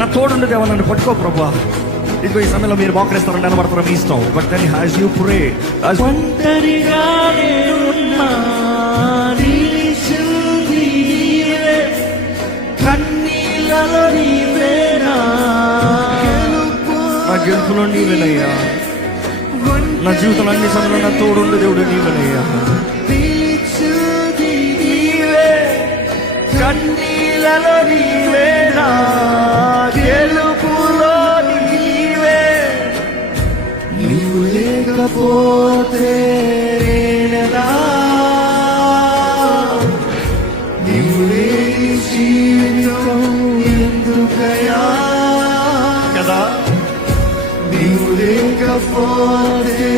నా తోడుండి దేవా నన్ను పట్టుకో ప్రభా. ఇదిగో ఈ సమయంలో మీరు మోకరిస్తారో నిలబడతారో మీ ఇష్టం. But then as you pray, ఒంటరిగానే ఉన్నా నిలిచింది నీవే, కన్నీళ్ళలో నీవేనా నా గెలుపులో నీవేనయ్యా. నా జీవితంలో అన్ని సమయంలో నా తోడుండి దేవుడు నీవేనయ్యా. నిలిచింది నీవే, కన్నీళ్ళలో నీవేనా, గెలుపులో నీవే. నీవు లేకపోతే నేనెలా, నీవు లేని జీవితం ఎందుకయ్యా కదా నీవు లేకపోతే